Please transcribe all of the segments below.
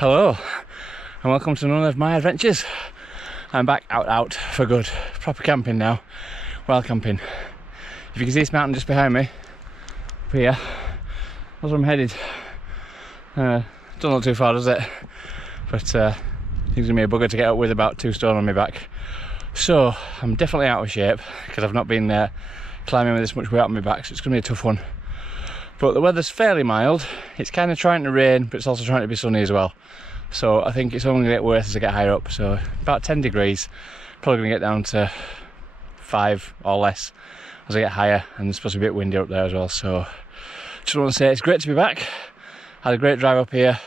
Hello and welcome to another of my adventures. I'm back out for good, proper camping now, wild camping. If you can see this mountain just behind me, up here, that's where I'm headed. Don't look too far, does it? But I think it's gonna be a bugger to get up with about 2 stone on my back. So I'm definitely out of shape because I've not been climbing with this much weight on my back, so it's gonna be a tough one. But the weather's fairly mild. It's kind of trying to rain, but it's also trying to be sunny as well. So I think it's only gonna get worse as I get higher up. So about 10 degrees, probably gonna get down to 5 or less as I get higher, and it's supposed to be a bit windy up there as well. So just want to say it's great to be back. Had a great drive up here,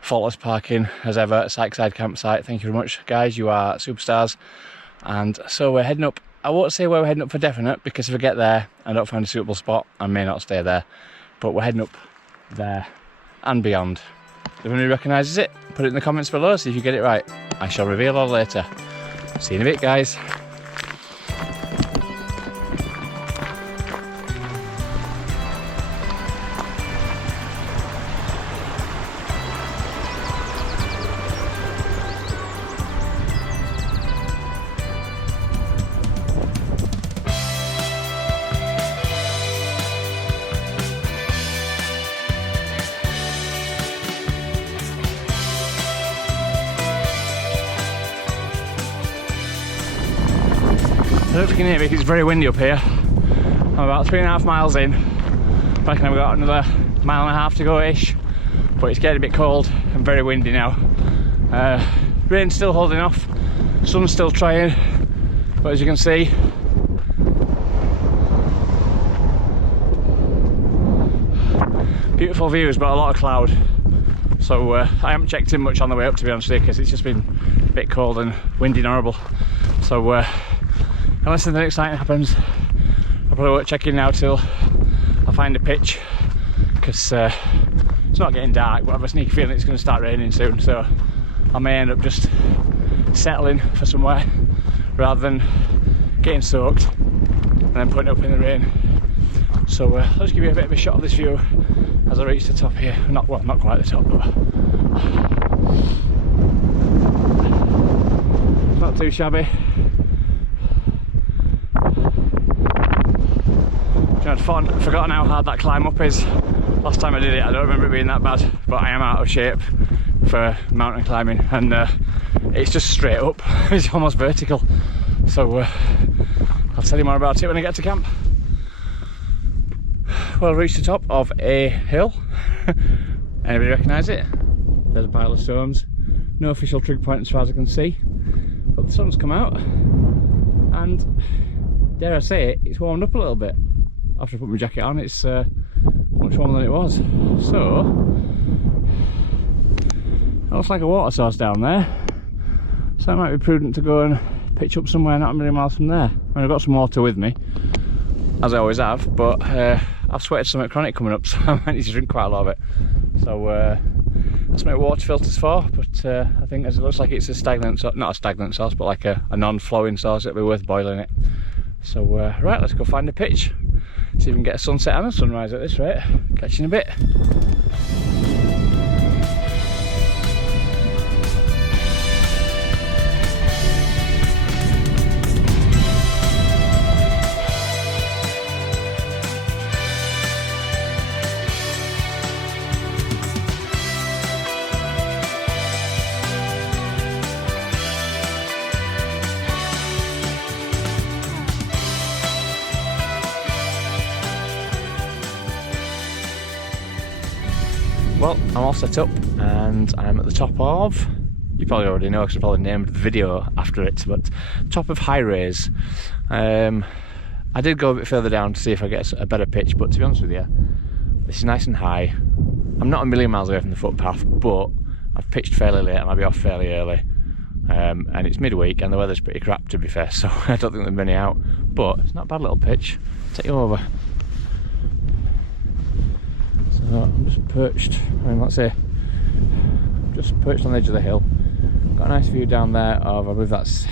faultless parking as ever at Sykeside campsite. Thank you very much, guys, you are superstars. And so we're heading up. I won't say where we're heading up for definite, because if I get there and don't find a suitable spot, I may not stay there. But we're heading up there and beyond. If anybody recognises it, put it in the comments below, see if you get it right. I shall reveal all later. See you in a bit, guys. I don't know if you can hear me because it's very windy up here. I'm about 3.5 miles in. I reckon I've got another 1.5 miles to go ish, but it's getting a bit cold and very windy now. Rain's still holding off, sun's still trying, but as you can see, beautiful views but a lot of cloud. So I haven't checked in much on the way up, to be honest with you, because it's just been a bit cold and windy and horrible. So unless anything exciting happens, I probably won't check in now till I find a pitch, because it's not getting dark, but I have a sneaky feeling it's going to start raining soon, so I may end up just settling for somewhere rather than getting soaked and then putting up in the rain. So let's give you a bit of a shot of this view as I reach the top here. Not quite the top, but it's not too shabby. I'd forgotten how hard that climb up is. Last time I did it, I don't remember it being that bad, but I am out of shape for mountain climbing, and it's just straight up. It's almost vertical. So I'll tell you more about it when I get to camp. Well, I've reached the top of a hill. Anybody recognise it? There's a pile of stones. No official trig point as far as I can see, but the sun's come out, and dare I say it, it's warmed up a little bit. After I put my jacket on, it's much warmer than it was. So that looks like a water source down there, so it might be prudent to go and pitch up somewhere not a million miles from there. I mean, I've got some water with me, as I always have, but I've sweated something chronic coming up, so I might need to drink quite a lot of it. So that's my water filters for, but I think as it looks like it's a stagnant, not a stagnant source, but like a non-flowing source, it'll be worth boiling it. So right, let's go find a pitch. See if we can get a sunset and a sunrise at this rate. Catch you in a bit. Well, I'm all set up and I'm at the top of, you probably already know because I probably named the video after it, but top of High Raise. I did go a bit further down to see if I get a better pitch, but to be honest with you, this is nice and high. I'm not a million miles away from the footpath, but I've pitched fairly late and I'll be off fairly early. And it's midweek and the weather's pretty crap, to be fair, so I don't think there's many out, but it's not a bad little pitch. I'll take you over. So I'm just perched, let's say, just perched on the edge of the hill. Got a nice view down there of, I believe that's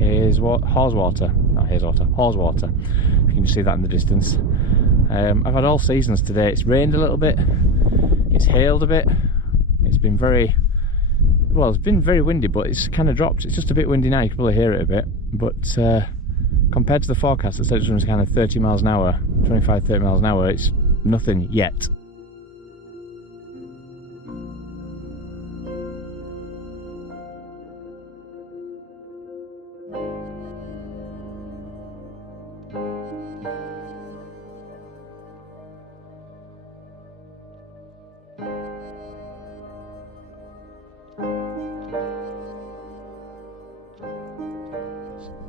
Haweswater. You can see that in the distance. I've had all seasons today. It's rained a little bit, it's hailed a bit, It's been very, well, it's been very windy, but it's kind of dropped. It's just a bit windy now, you can probably hear it a bit, but compared to the forecast that said it was kind of 30 miles an hour, 25, 30 miles an hour, it's nothing yet.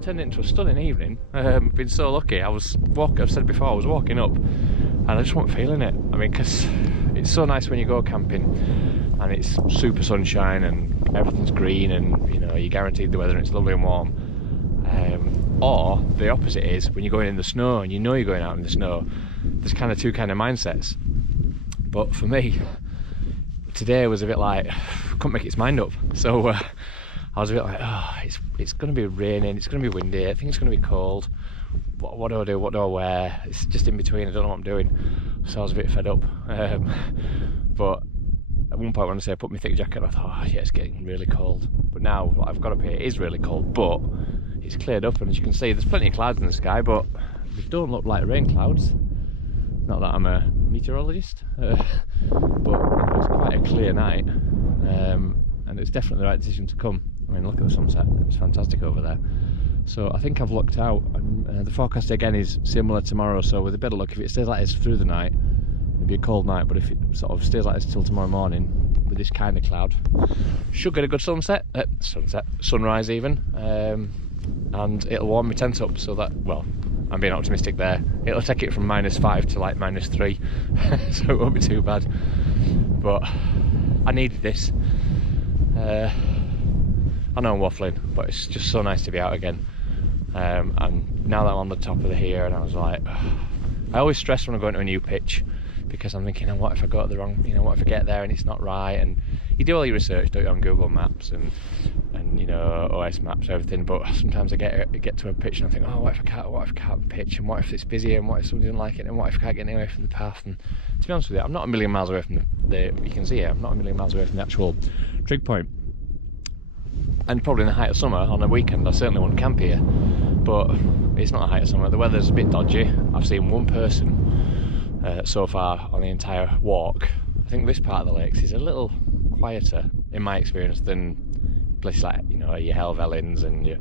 Turned into a stunning evening. Been so lucky. I've said before, I was walking up and I just wasn't feeling it. I mean, because it's so nice when you go camping and it's super sunshine and everything's green and, you know, you're guaranteed the weather and it's lovely and warm. Or the opposite is when you're going in the snow and you know you're going out in the snow. There's kind of two kind of mindsets. But for me, today was a bit like, couldn't make its mind up. So I was a bit like, oh, it's going to be raining, it's going to be windy, I think it's going to be cold. What do I do? What do I wear? It's just in between, I don't know what I'm doing. So I was a bit fed up. But at one point when I put my thick jacket on, I thought, oh yeah, it's getting really cold. But now what I've got up here, it is really cold, but it's cleared up, and as you can see, there's plenty of clouds in the sky, but they don't look like rain clouds. Not that I'm a meteorologist, but it's quite a clear night, and it's definitely the right decision to come. I mean, look at the sunset, it's fantastic over there. So I think I've looked out, and the forecast again is similar tomorrow, so with a bit of luck, if it stays like this through the night, it'll be a cold night, but if it sort of stays like this till tomorrow morning, with this kind of cloud, should get a good sunrise even, and it'll warm my tent up so that, well, I'm being optimistic there, it'll take it from -5 to like -3, so it won't be too bad. But I needed this. I know I'm waffling, but it's just so nice to be out again. And now that I'm on the top of the here, and I was like, I always stress when I go into a new pitch, because I'm thinking, oh, what if I go to the wrong, you know, what if I get there and it's not right? And you do all your research, don't you, on Google Maps and you know, OS Maps, everything. But sometimes I get to a pitch and I think, oh, what if I can't pitch, and what if it's busy, and what if somebody doesn't like it, and what if I can't get anywhere from the path? And to be honest with you, I'm not a million miles away from the you can see it, I'm not a million miles away from the actual trig point. And probably in the height of summer, on a weekend, I certainly wouldn't camp here. But it's not the height of summer, the weather's a bit dodgy. I've seen one person so far on the entire walk. I think this part of the lakes is a little quieter, in my experience, than places like, you know, your Velez and your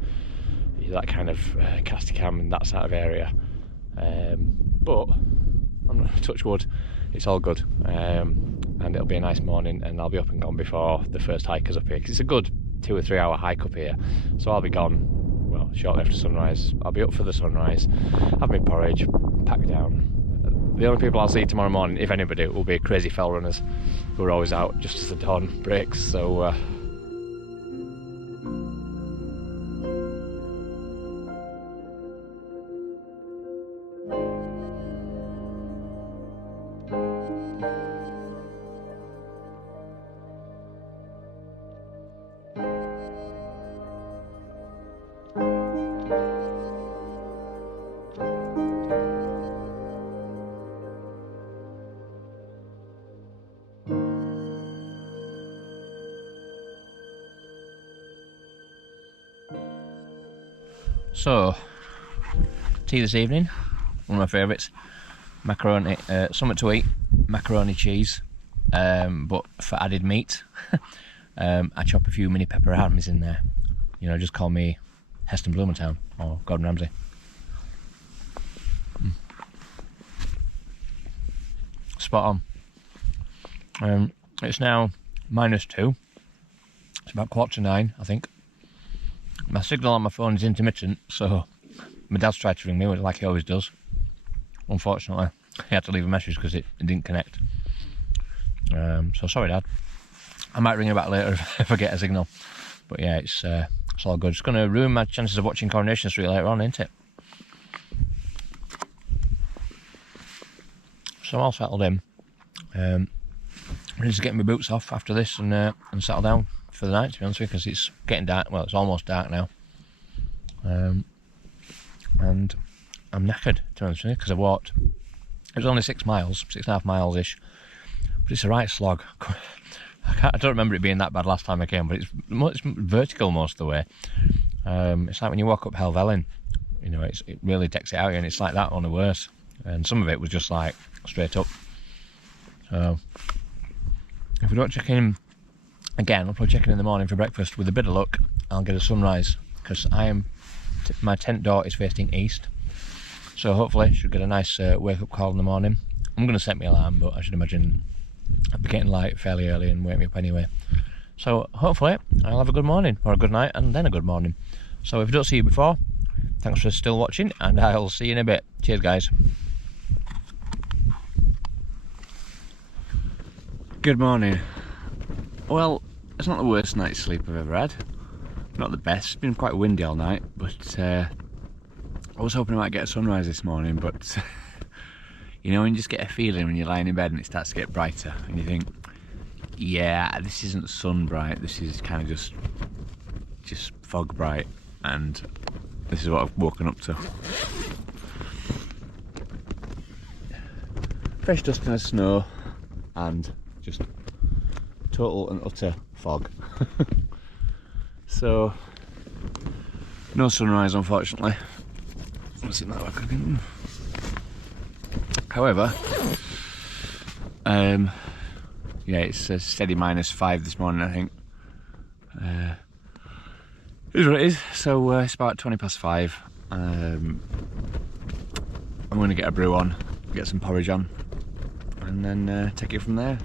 that kind of Casticam and that sort of area. But I'm going to touch wood, it's all good. And it'll be a nice morning, and I'll be up and gone before the first hikers up here, because it's a good 2 or 3 hour hike up here, so I'll be gone, well, shortly after sunrise. I'll be up for the sunrise, have my porridge, pack down. The only people I'll see tomorrow morning, if anybody, will be crazy fell runners who are always out just as the dawn breaks. So tea this evening, one of my favourites, macaroni, something to eat, macaroni cheese, but for added meat, I chop a few mini pepperonis in there. You know, just call me Heston Blumentown or Gordon Ramsay. Spot on. It's now -2, it's about 8:45, I think. My signal on my phone is intermittent, so my dad's tried to ring me, like he always does. Unfortunately, he had to leave a message because it didn't connect. So sorry, Dad. I might ring you back later if I get a signal. But yeah, it's all good. It's going to ruin my chances of watching Coronation Street later on, isn't it? So I'm all settled in. Ready to get my boots off after this and settle down for the night, to be honest with you, because it's getting dark. Well, it's almost dark now. And I'm knackered, to be honest with you, because I walked. It was only 6 miles, 6.5 miles ish, but it's a right slog. I don't remember it being that bad last time I came, but it's vertical most of the way. It's like when you walk up Helvellyn, you know, it really decks it out, and it's like that, only worse. And some of it was just like straight up. So if we don't check in again, I'll probably check in the morning for breakfast. With a bit of luck, I'll get a sunrise, because my tent door is facing east. So hopefully should get a nice wake up call in the morning. I'm going to set my alarm, but I should imagine I'll be getting light fairly early and wake me up anyway. So hopefully I'll have a good morning, or a good night, and then a good morning. So if I don't see you before, thanks for still watching, and I'll see you in a bit. Cheers, guys. Good morning. Well, it's not the worst night's sleep I've ever had. Not the best. It's been quite windy all night, but I was hoping I might get a sunrise this morning, but you know, when you just get a feeling when you're lying in bed and it starts to get brighter, and you think, yeah, this isn't sun bright, this is kind of just fog bright, and this is what I've woken up to. Fresh dust and snow, and just total and utter fog. So, no sunrise, unfortunately. Let's see that back again. However, yeah, it's a steady -5 this morning, I think. It is what it is. So it's about 5:20. I'm going to get a brew on, get some porridge on, and then take it from there.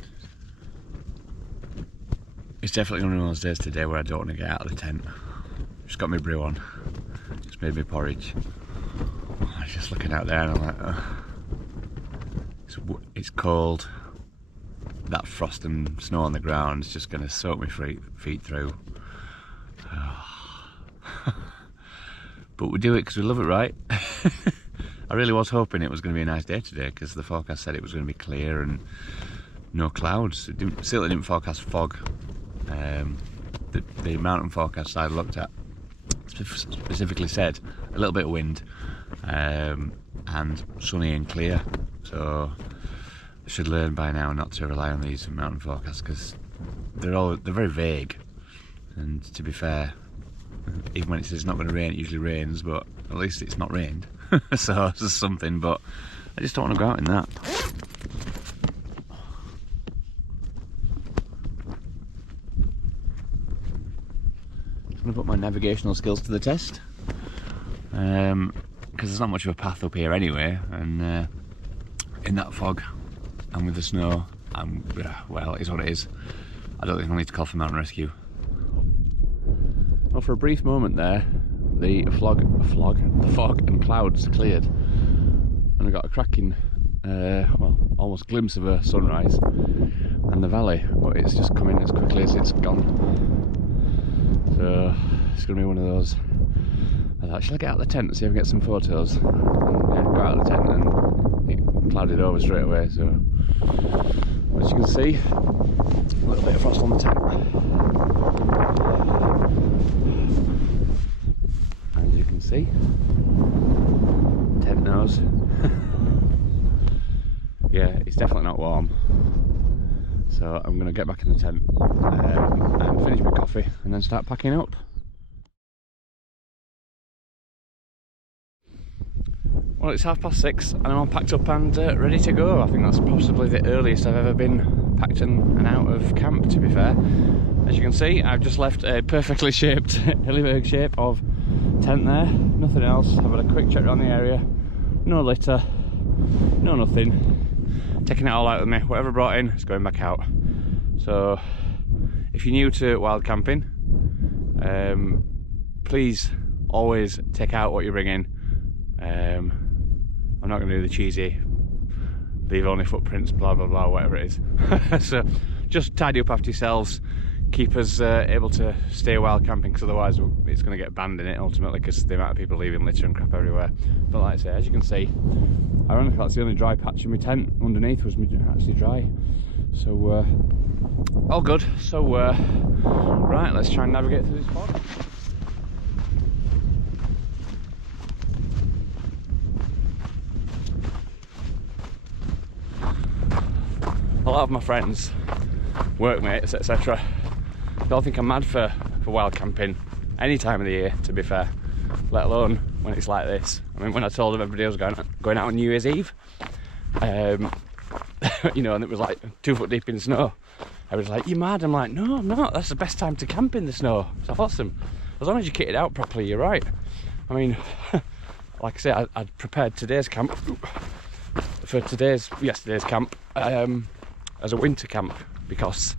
It's definitely one of those days today where I don't want to get out of the tent. Just got my brew on, just made me porridge. I was just looking out there and I'm like, it's cold. That frost and snow on the ground is just going to soak my feet through. But we do it because we love it, right? I really was hoping it was going to be a nice day today, because the forecast said it was going to be clear and no clouds. It certainly didn't forecast fog. The mountain forecast I looked at specifically said a little bit of wind, and sunny and clear. So I should learn by now not to rely on these mountain forecasts, because they're very vague. And to be fair, even when it says it's not going to rain, it usually rains, but at least it's not rained. So it's just something, but I just don't want to go out in that. I'm going to put my navigational skills to the test, because there's not much of a path up here anyway, and in that fog and with the snow, well, it is what it is. I don't think I'll need to call for mountain rescue. Well, for a brief moment there, the fog and clouds cleared, and I got a cracking, well, almost glimpse of a sunrise and the valley, but it's just come in as quickly as it's gone. So it's going to be one of those. I thought, shall I get out of the tent and see if I can get some photos? And, yeah, go out of the tent and it clouded over straight away. So as you can see, a little bit of frost on the tent. As you can see, tent knows. Yeah, it's definitely not warm. So I'm going to get back in the tent and finish my coffee and then start packing up. Well, it's 6:30 and I'm all packed up and ready to go. I think that's possibly the earliest I've ever been packed in and out of camp, to be fair. As you can see, I've just left a perfectly shaped Hilleberg shape of tent there, nothing else. I've had a quick check around the area, no litter, no nothing. Taking it all out with me, whatever I brought in is going back out. So if you're new to wild camping, please always take out what you bring in. I'm not going to do the cheesy leave only footprints, blah blah blah, whatever it is. So just tidy up after yourselves, keep us able to stay wild camping, because otherwise it's going to get banned in it ultimately, because the amount of people leaving litter and crap everywhere. But like I say, as you can see, ironically that's the only dry patch in my tent. Underneath was actually dry. So all good. So right, let's try and navigate through this fog. A lot of my friends workmates, etc. They all think I'm mad for wild camping any time of the year, to be fair, let alone when it's like this. I mean, when I told them everybody was going out on New Year's Eve, you know, and it was like 2 foot deep in snow, I was like, "You mad?" I'm like, "No, I'm not. That's the best time to camp in the snow. It's awesome. As long as you kit it out properly, you're right." I mean, like I say, I'd prepared today's camp for yesterday's camp as a winter camp, because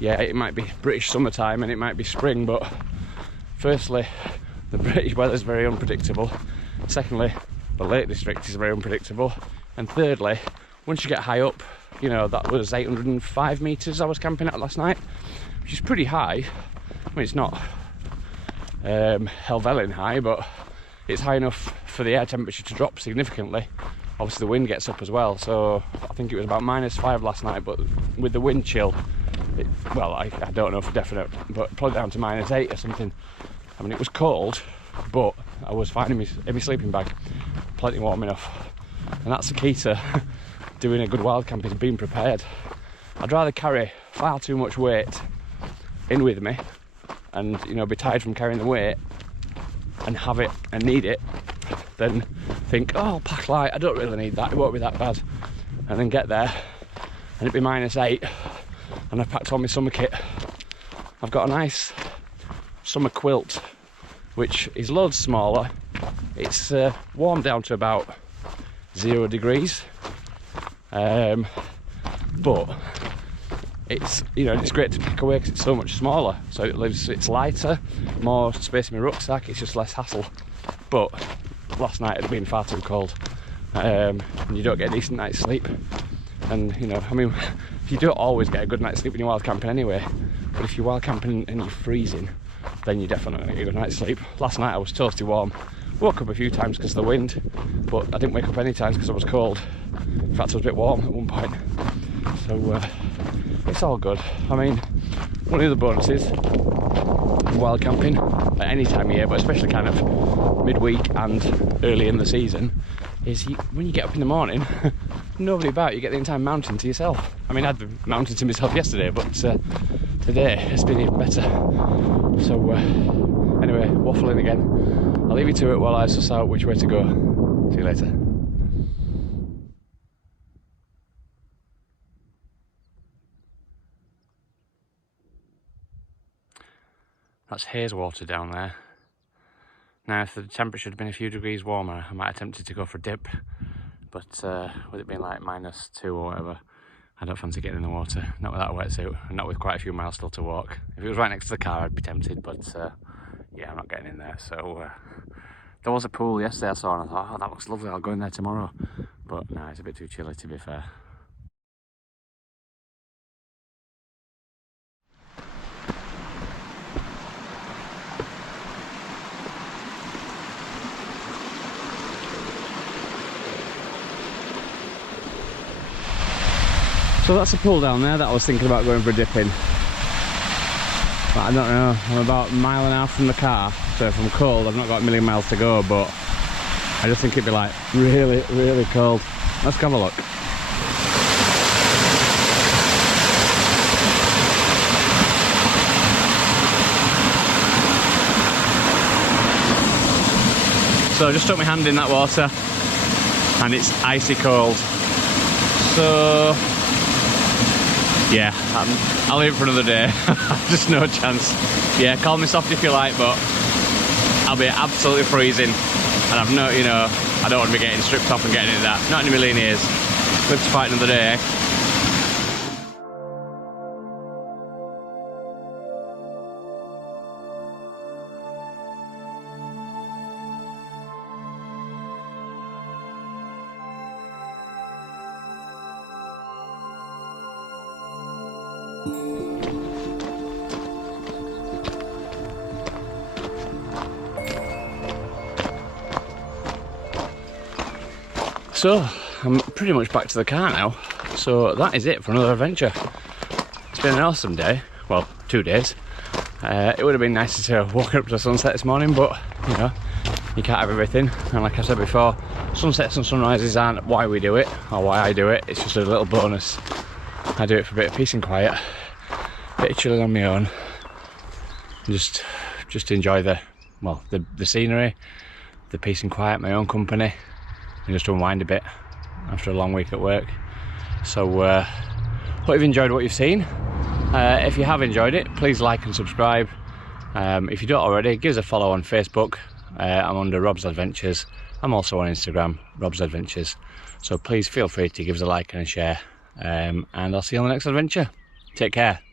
yeah, it might be British summertime and it might be spring, but firstly, the British weather is very unpredictable. Secondly, the Lake District is very unpredictable. And thirdly, once you get high up, you know, that was 805 metres I was camping at last night, which is pretty high. I mean, it's not Helvellyn high, but it's high enough for the air temperature to drop significantly. Obviously the wind gets up as well, so I think it was about -5 last night, but with the wind chill, well, I don't know for definite, but probably down to -8 or something. I mean, it was cold, but I was fine in my sleeping bag, plenty warm enough. And that's the key to doing a good wild camp, is being prepared. I'd rather carry far too much weight in with me and, you know, be tired from carrying the weight and have it and need it, than think, "Oh, I'll pack light, I don't really need that, it won't be that bad," and then get there and it'd be -8 and I've packed all my summer kit. I've got a nice summer quilt which is loads smaller. It's warmed down to about 0 degrees, but it's, you know, it's great to pack away because it's so much smaller, so it's lighter, more space in my rucksack, it's just less hassle. But last night it had been far too cold, and you don't get a decent night's sleep. And, you know, I mean, you don't always get a good night's sleep when you're wild camping anyway, but if you're wild camping and you're freezing, then you definitely get a good night's sleep. Last night I was toasty warm, woke up a few times because of the wind, but I didn't wake up any times because I was cold. In fact, I was a bit warm at one point, so it's all good. I mean, one of the bonuses of wild camping at any time of year, but especially kind of midweek and early in the season, is when you get up in the morning, nobody about, you get the entire mountain to yourself. I mean, I had the mountain to myself yesterday, but today it's been even better. So anyway, waffling again. I'll leave you to it while I suss out which way to go. See you later. That's haze water down there. Now, if the temperature had been a few degrees warmer, I might have attempted to go for a dip, but with it being like -2 or whatever, I don't fancy getting in the water. Not without a wetsuit, and not with quite a few miles still to walk. If it was right next to the car, I'd be tempted, but yeah, I'm not getting in there. So there was a pool yesterday I saw, and I thought, "Oh, that looks lovely, I'll go in there tomorrow." But no, it's a bit too chilly, to be fair. So that's a pool down there that I was thinking about going for a dip in. But I don't know, I'm about 1.5 miles from the car, so if I'm cold I've not got a million miles to go, but I just think it'd be like really, really cold. Let's have a look. So I just stuck my hand in that water and it's icy cold. So yeah, I'll leave it for another day. Just no chance. Yeah, call me soft if you like, but I'll be absolutely freezing, and I've no, you know, I don't want to be getting stripped off and getting into that. Not in a million years. Live to fight another day, eh? So, I'm pretty much back to the car now, so that is it for another adventure. It's been an awesome day, well, 2 days. It would have been nicer to walk up to the sunset this morning, but, you know, you can't have everything. And like I said before, sunsets and sunrises aren't why we do it, or why I do it, it's just a little bonus. I do it for a bit of peace and quiet. bit of chilling on my own, and just enjoy the scenery, the peace and quiet, my own company, and just unwind a bit after a long week at work. So hope you've enjoyed what you've seen. If you have enjoyed it, please like and subscribe. If you don't already, give us a follow on Facebook. I'm under Rob's Adventures. I'm also on Instagram, Rob's Adventures. So please feel free to give us a like and a share. And I'll see you on the next adventure. Take care.